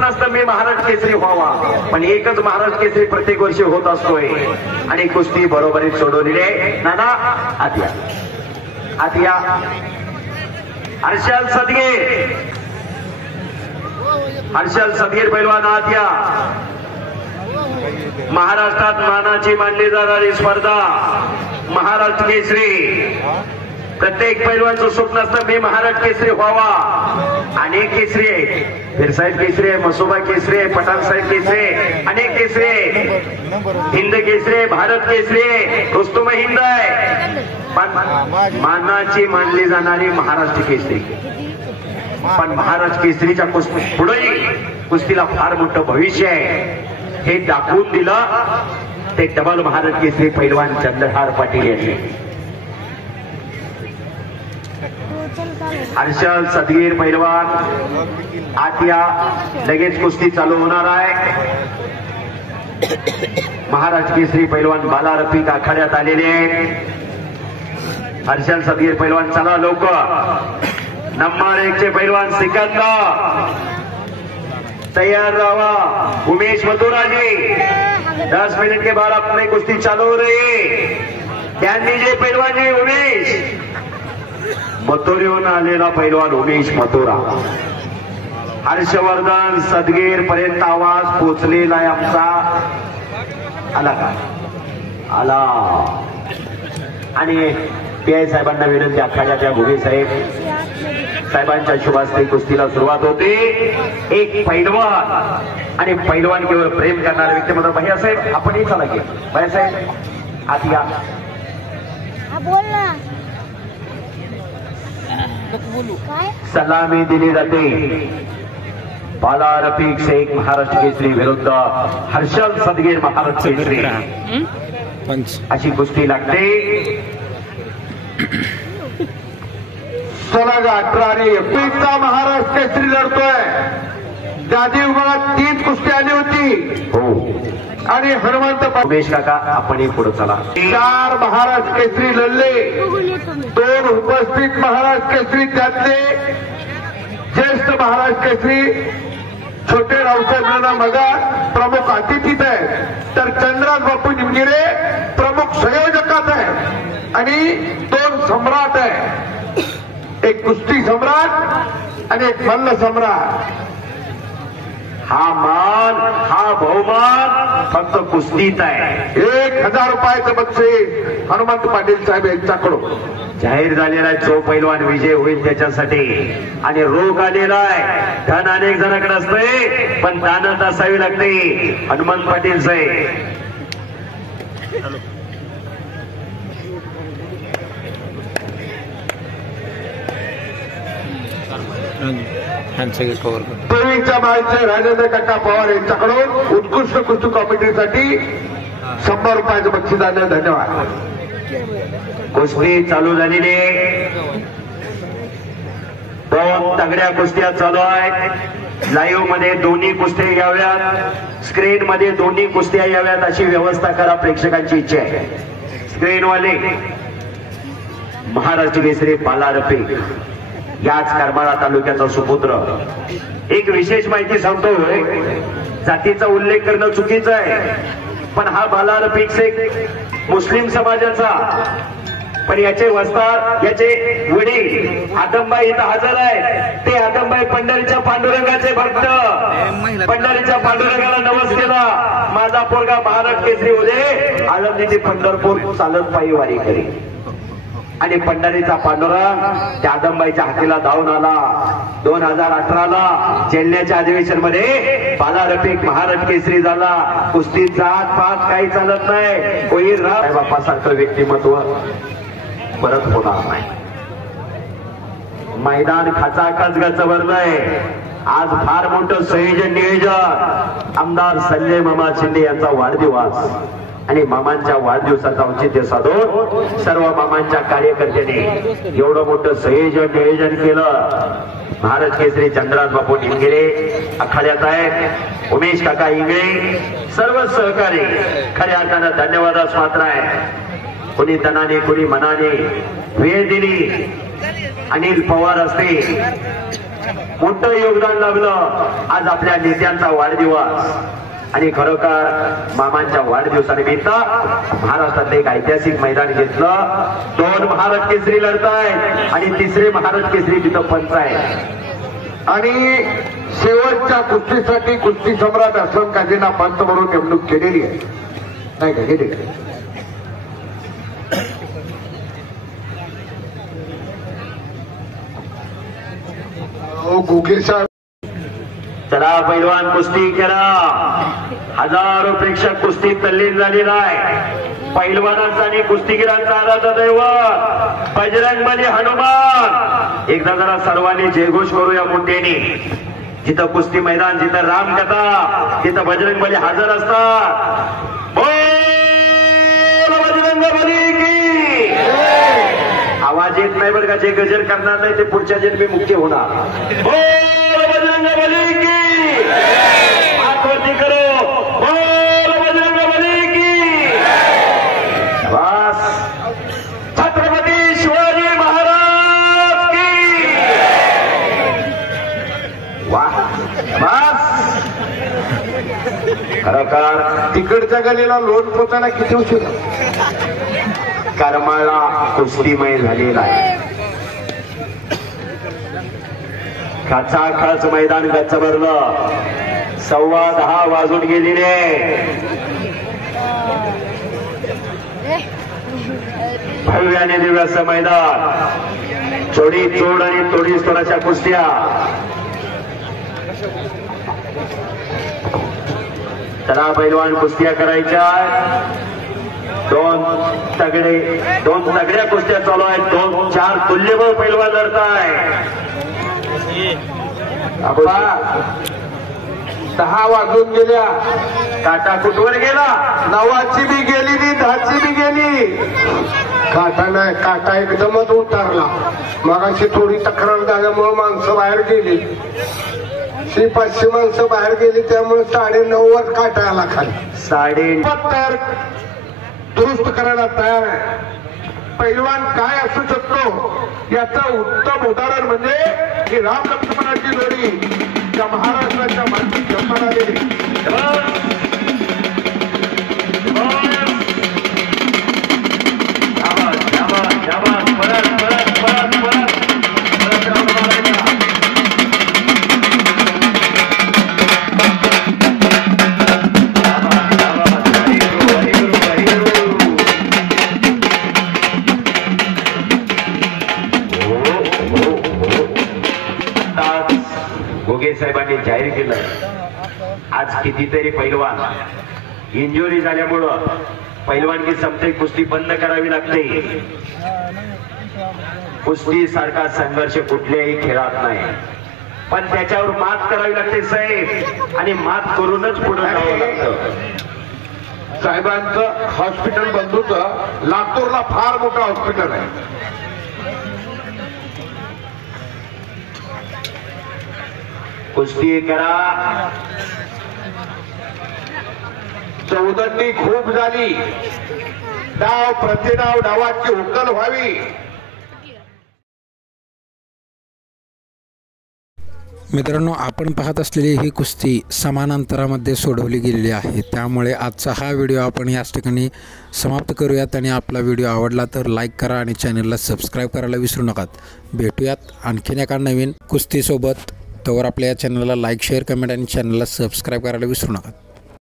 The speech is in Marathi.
स्वप्न असतं मी महाराज केसरी व्हावा, पण एकच महाराज केसरी प्रत्येक वर्षी होत असतोय. आणि कुस्ती बरोबरीत सोडवलेली आहे. नाना आत्या आत्या हर्षल सदगीर, हर्षल सदगीर पैलवान आत्या. महाराष्ट्रात मानाची मानली जाणारी स्पर्धा महाराष्ट्र केसरी. प्रत्येक पैलवानचं स्वप्न असतं मी महाराज केसरी व्हावा. अनेक केसरी आहे, फिरसाहेब केसरी आहे, मसोबा केसरी आहे, पठाण साहेब केसरी आहे, अनेक केसरी आहे. हिंद केसरी आहे, भारत केसरी आहे, रुस्तुम हिंद आहे. पण मानाची मानली जाणारी महाराष्ट्र केसरी. पण महाराष्ट्र केसरीच्या कुस्ती पुढेही कुस्तीला फार मोठं भविष्य आहे हे दाखवून दिलं ते डबल महाराज केसरी पैलवान चंद्रहार पाटील यांनी. हर्षल सदगीर पैलवान आत्या लगेच कुस्ती चालू होणार आहे. महाराज केसरी पैलवान बाला रफिक आखाड्यात आलेले आहेत. हर्षल सदगीर पैलवान चला लवकर. नंबर 1 चे पैलवान सिकंदर तैयार रहा. उमेश मथुराजी 10 मिनट के बाद अपनी कुश्ती चालू हो रही है. ध्यान दीजिए पैलवान जी. उमेश मथुरेहून आलेला पैलवान उमेश मथुरा. हर्षवर्धन सदगीर पर्यंत आवाज पोचलेला आहे आमचा. आला का? आला. आणि पीआय साहेबांना विनंती आखाड्याच्या घुगे साहेब साहेबांच्या शुभास्ते कुस्तीला सुरुवात होते. एक पैलवान आणि पैलवानकीवर प्रेम करणारे व्यक्ती म्हणतात भैया साहेब आपणही चला की. भैया साहेब आत या. बोल ना. सलामी दिली जाते बाला रफिक शेख महाराष्ट्र केसरी विरुद्ध हर्षल सदगीर महाराष्ट्र केसरी अशी कुस्ती लागते. सलग 18 आणि 21 चा महाराष्ट्र केसरी लढतोय. ज्याची उमरात 3 कुस्ती आली होती. हो. आणि हनुमंत उमेश काका आपणही पुढे चला. 4 महाराष्ट्र केसरी लढले. 2 उपस्थित महाराष्ट्र केसरी त्यातले ज्येष्ठ महाराष्ट्र केसरी छोटे रावसाहेब मगर प्रमुख अतिथीत आहे. तर चंद्रराज बापू निमगिरे प्रमुख संयोजकात आहे. आणि 2 सम्राट आहे. एक कुस्ती सम्राट आणि एक मल्ल सम्राट. हा मान हा बहुमान फक्त कुस्तीत आहे. 1000 रुपयाचं बक्षीस हनुमंत पाटील साहेब यांच्याकडून जाहीर झालेला आहे. जो पैलवान विजय होईल त्याच्यासाठी. आणि रोग आलेला आहे. धन अनेक जणांकडे असते पण दानत असावी लागते. हनुमंत पाटील साहेब पूर्वीच्या माळचे राजेंद्र काका पवार यांच्याकडून उत्कृष्ट कुस्ती कॉम्पिटिशनसाठी 100 रुपयाचं बक्षीस आलं. धन्यवाद. कुस्ती चालू झालेली आहे. 2 तगड्या कुस्त्या चालू आहेत. लाईव्ह मध्ये दोन्ही कुस्त्या याव्यात, स्क्रीन मध्ये दोन्ही कुस्त्या याव्यात अशी व्यवस्था करा. प्रेक्षकांची इच्छा आहे. स्क्रीनवाले महाराष्ट्र केसरी बाला रफिक याच करमाळा तालुक्याचा सुपुत्र. एक विशेष माहिती सांगतोय. जातीचा उल्लेख करणं चुकीचं आहे पण हा बाला रफिक शेख मुस्लिम समाजाचा. पण याचे वस्ताद याचे वडील आदमबाई इथं हजर आहे. ते आदमबाई पंढरीच्या पांडुरंगाचे भक्त. पंढरीच्या पांडुरंगाला नमस केला. माझा पोरगा महाराष्ट्र केसरी होते. आळंदी ते पंढरपूर चालत पायी वारी करी. आणि पंढरीचा पांडुरंग त्या आदमबाईच्या हातीला धावून आला. 2018ला चेन्नईच्या अधिवेशन मध्ये बाला रफिक महाराष्ट्र केसरी झाला. कुस्तीत जात पात काही चालत नाही. कोणी बाप्पासारखं व्यक्तिमत्व परत होणार नाही. मैदान खाचाखाच गचवरलंय. आज फार मोठं संयोजन नियोजन. आमदार संजय मामा शिंदे यांचा वाढदिवस आणि मामांच्या वाढदिवसाचं औचित्य साधून सर्व मामांच्या कार्यकर्त्यांनी एवढं मोठं संयोजन नियोजन केलं. महाराज केसरी चंद्रराज बापू निमगिरे आखाड्यात आहेत. उमेश काका इंगळे सर्व सहकारी खऱ्या अर्थानं धन्यवादास पात्र आहे. कुणी तनाने कुणी मनाने वेळ दिली. अनिल पवार असते मोठं योगदान लाभलं. आज आपल्या नेत्यांचा वाढदिवस आणि खरोखर मामांच्या वाढदिवसानिमित्त महाराष्ट्रातलं एक ऐतिहासिक मैदान घेतलं. 2 महाराष्ट्र केसरी लढतायत आणि 3रे महाराष्ट्र केसरी तिथं पंच आहे. आणि शेवटच्या कुस्तीसाठी कुस्ती सम्राट असलम काझींना पंच म्हणून नेमणूक केलेली आहे, नाही का? केली आहे. गुगे साहेब, चला पैलवान कुस्ती करा. हजारो प्रेक्षक कुस्तीत तल्लीन झालेला आहे. पैलवानांचा आणि कुस्तीगिरांचा आराध्य दैवत बजरंगबली हनुमान. एकदा जरा सर्वांनी जयघोष करूया मोठ्याने. जिथं कुस्ती मैदान, जिथं रामकथा, तिथं बजरंगबली हजर असतात. बोल बजरंगबली की. आवाज येत नाही बरं का? जे गजर करणार नाही ते पुढच्या जन्मी मुख्य होणार. बोल बजरंगबली की. हात वरती करो. बोल बजरंगबली की. बस. छत्रपती शिवाजी महाराज की. वाह. बस. खरोखर तिकडच्या गलीला लोट पोचायला किती उशीर? करमाळा कुस्तीमय झालेला आहे. खचाखच मैदान गच्च भरलं. 10:15 वाजून गेलेले. भव्य आणि दिव्य असं मैदान. चोडी चोड आणि तोडी स्तराच्या कुस्त्या. चला पैलवान कुस्त्या करायच्या. 2 तगड्या कुस्त्या चालू आहेत. 2-4 तुल्यबळ पैलवान लढताय. 10 वाजून गेल्या. काटा कुठवर गेला? 9ची बी गेली नी 10ची बी गेली. काटा नाही, काटा एकदमच उतरला. मगाशी थोडी तक्रार झाल्यामुळे माणसं बाहेर गेली. 500 माणसं बाहेर गेली, त्यामुळे 9:30 काटा आला खाली. 7:30 दुरुस्त करायला तयार आहे. पैलवान काय असू शकतो याचं उत्तम उदाहरण म्हणजे ही राम लक्ष्मणाची जोडी त्या महाराष्ट्राच्या मातीत जन्माला आलेली. घोगे साहेबांनी जाहीर केलं, आज कितीतरी पैलवान इंजुरी झाल्यामुळं पैलवानगी संपते, कुस्ती बंद करावी लागते. कुस्ती सारखा संघर्ष कुठल्याही खेळात नाही, पण त्याच्यावर मात करावी लागते साहेब, आणि मात करूनच पुढे जावं लागतं. साहेबांचं हॉस्पिटल बंधूचं लातूरला फार मोठं हॉस्पिटल आहे. कुस्ती करा. चौदंडी खूप झाली. डाव प्रतिडाव डावाची उकल व्हावी. मित्रांनो, आपण पाहत असलेली ही कुस्ती समान अंतरामध्ये सोडवली गेलेली आहे. त्यामुळे आजचा हा व्हिडिओ आपण याच ठिकाणी समाप्त करूयात. आणि आपला व्हिडिओ आवडला तर लाईक करा आणि चॅनलला सबस्क्राईब करायला विसरू नका. भेटूयात आणखीन एका नवीन कुस्तीसोबत. तोवर आपल्या या चॅनलला लाईक, शेअर, कमेंट आणि चॅनलला सबस्क्राईब करायला विसरू नका.